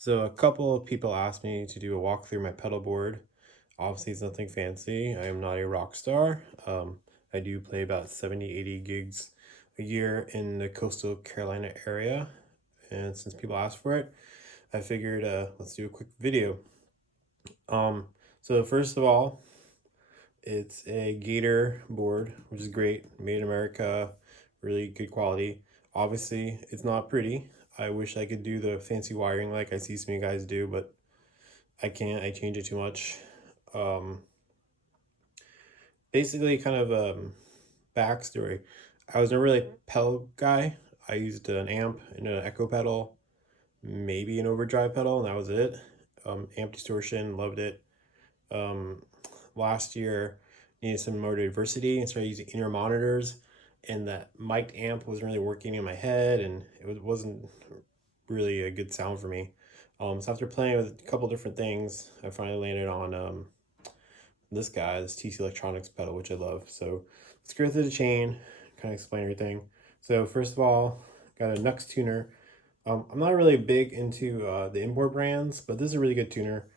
So a couple of people asked me to do a walk through my pedal board. Obviously, it's nothing fancy. I am not a rock star. I do play about 70, 80 gigs a year in the coastal Carolina area. And since people asked for it, I figured let's do a quick video. Um, so first of all, it's a Gator board, which is great, made in America, really good quality. Obviously, it's not pretty. I wish I could do the fancy wiring like I see some guys do, but I can't. I change it too much. Um, Basically, kind of backstory. I was never really a pedal guy. I used an amp and an echo pedal, maybe an overdrive pedal, and that was it. Amp distortion, loved it. Um, Last year, needed some more diversity and started using inner monitors, and that mic'd amp wasn't really working in my head, and wasn't really a good sound for me. So after playing with a couple different things, I finally landed on this TC Electronics pedal, which I love. So let's go through the chain, kind of explain everything. So first of all, got a Nux tuner. I'm not really big into the import brands, but this is a really good tuner.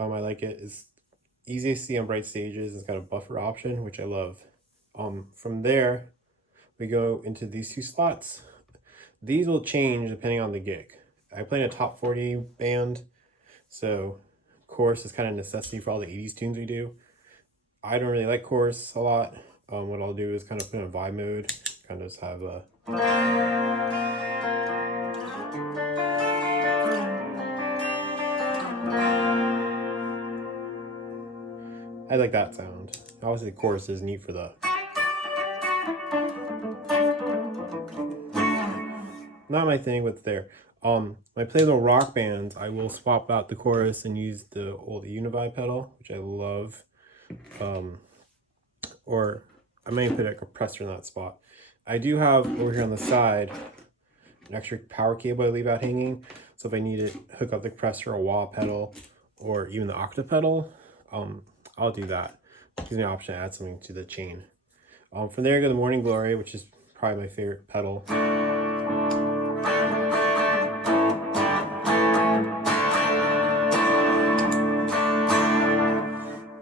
I like it. It's easy to see on bright stages. It's got a buffer option, which I love. From there, we go into these two slots. These will change depending on the gig. I play in a top 40 band, so chorus is kind of necessity for all the 80s tunes we do. I don't really like chorus a lot. What I'll do is kind of put in vibe mode, kind of just have a. I like that sound. Obviously, the chorus is neat for the. Not my thing, but there. When I play little rock bands, I will swap out the chorus and use the old Univibe pedal, which I love. Or I might put a compressor in that spot. I do have over here on the side an extra power cable I leave out hanging. So if I need to hook up the compressor, a wah pedal, or even the octa pedal, I'll do that. It gives me an option to add something to the chain. From there, I go to Morning Glory, which is probably my favorite pedal.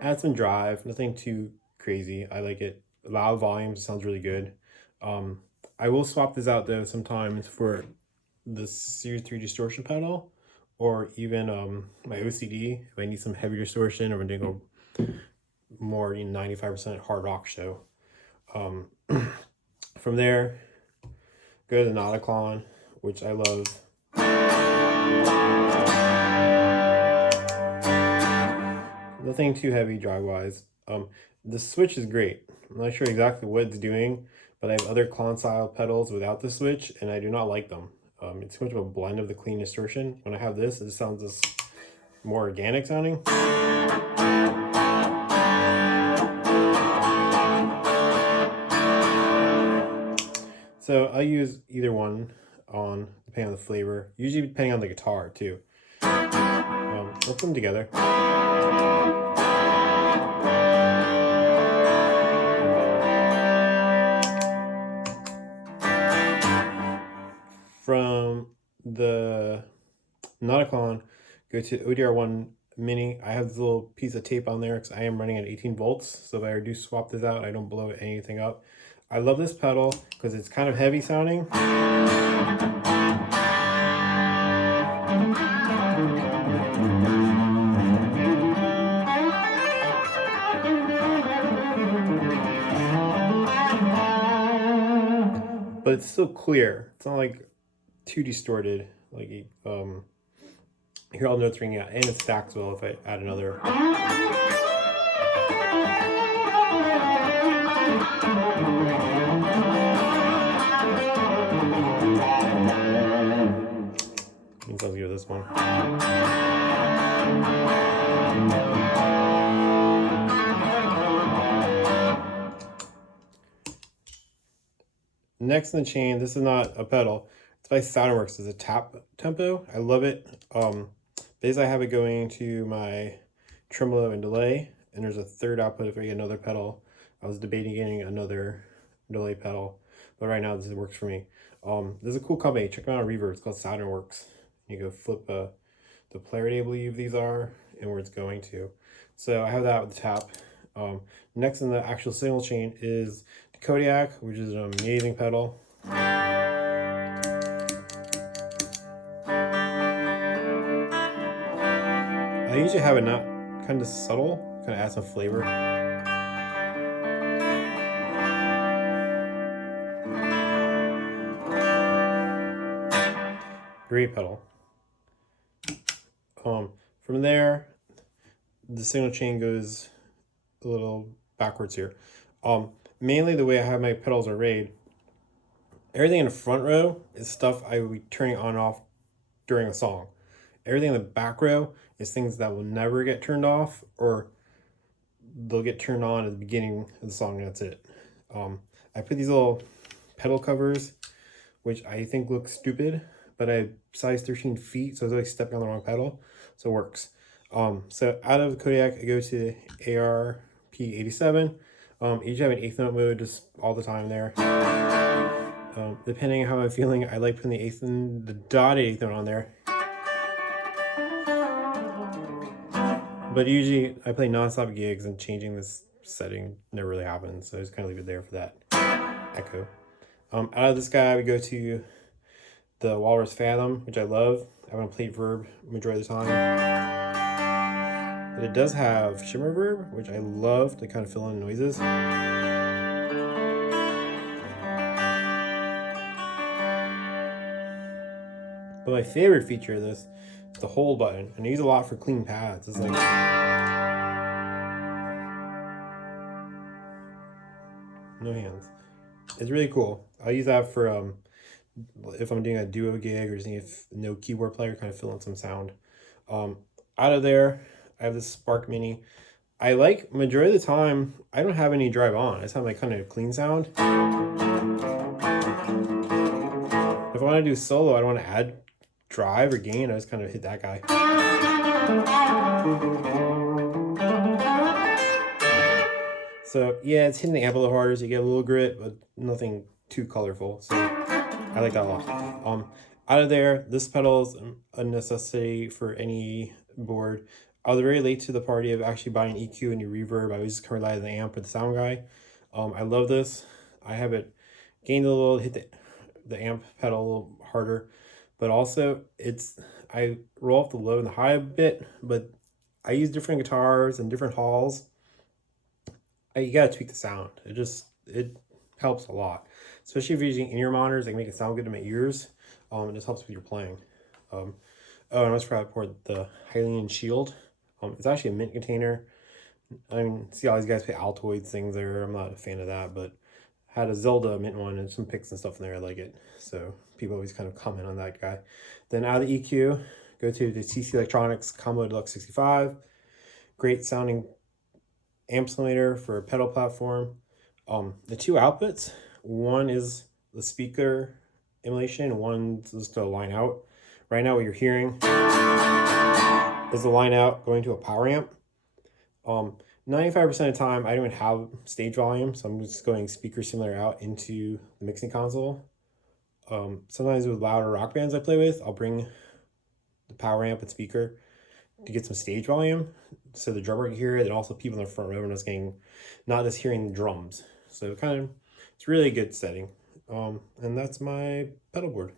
Add some drive, nothing too crazy. I like it. Loud volumes, sounds really good. I will swap this out though sometimes for the Series 3 distortion pedal, or even my OCD if I need some heavy distortion, or I'm doing a more 95% hard rock show. From there, go to the Nauticlon, which I love. Nothing too heavy drive wise. The switch is great. I'm not sure exactly what it's doing, but I have other clon style pedals without the switch, and I do not like them. It's too much of a blend of the clean distortion. When I have this, it sounds just more organic sounding. So I use either one on depending on the flavor, usually depending on the guitar too. Let's put them together. From the Nauticlon, go to ODR1 Mini. I have this little piece of tape on there because I am running at 18 volts. So if I do swap this out, I don't blow anything up. I love this pedal because it's kind of heavy sounding. But it's still clear. It's not like too distorted. Like hear all the notes ringing out, and it stacks well if I add another. Let's go this one. Next in the chain, this is not a pedal. It's by Soundworks. It's a tap tempo. I love it. Basically, I have it going to my tremolo and delay, and there's a third output if I get another pedal. I was debating getting another delay pedal, but right now this works for me. There's a cool company. Check them out on Reverb. It's called Soundworks. You go flip the polarity I believe these are, and where it's going to. So I have that with the tap. Next in the actual signal chain is the Kodiak, which is an amazing pedal. I usually have it not kind of subtle, kind of add some flavor. Great pedal. From there, the signal chain goes a little backwards here. Mainly the way I have my pedals arrayed, everything in the front row is stuff I will be turning on and off during a song. Everything in the back row is things that will never get turned off, or they'll get turned on at the beginning of the song and that's it. I put these little pedal covers, which I think look stupid, but I have size 13 feet, so I was always stepping on the wrong pedal, so it works. So out of the Kodiak, I go to ARP87. Each have an eighth note mode just all the time there. Depending on how I'm feeling, I like putting the dotted eighth note on there. But usually I play non-stop gigs, and changing this setting never really happens, so I just kind of leave it there for that echo. Out of this guy, we go to the Walrus Fathom, which I love. I have a plate verb majority of the time. But it does have shimmer verb, which I love to kind of fill in noises. But my favorite feature of this is the hold button, and I use a lot for clean pads. It's like no hands. It's really cool. I use that for if I'm doing a duo gig or just if no keyboard player, kind of fill in some sound. Out of there, I have this Spark Mini. I like majority of the time I don't have any drive on. I just have my kind of clean sound. If I want to do solo, I don't want to add drive or gain. I just kind of hit that guy. So yeah, it's hitting the amp a little harder, so you get a little grit, but nothing too colorful. So I like that a lot. Out of there, this pedal is a necessity for any board. I was very late to the party of actually buying an EQ and a reverb. I was just kind of rely on the amp or the sound guy. I love this. I have it gained a little, hit the amp pedal a little harder, but also I roll off the low and the high a bit, but I use different guitars and different halls. You gotta tweak the sound. It helps a lot, especially if you're using in-ear monitors. They make it sound good to my ears. It just helps with your playing. And I was proud to pour the Hylian Shield. It's actually a mint container. I mean, see all these guys play Altoids things there. I'm not a fan of that, but I had a Zelda mint one and some picks and stuff in there. I like it. So people always kind of comment on that guy. Then out of the EQ, go to the TC Electronics Combo Deluxe 65. Great sounding amp simulator for a pedal platform. The two outputs, one is the speaker emulation, one's just a line out. Right now what you're hearing is the line out going to a power amp. 95% of the time I don't even have stage volume, so I'm just going speaker simulator out into the mixing console. Sometimes with louder rock bands I play with, I'll bring the power amp and speaker to get some stage volume, so the drummer can hear it, and also people in the front row are not just hearing the drums. So it's really a good setting. And that's my pedal board.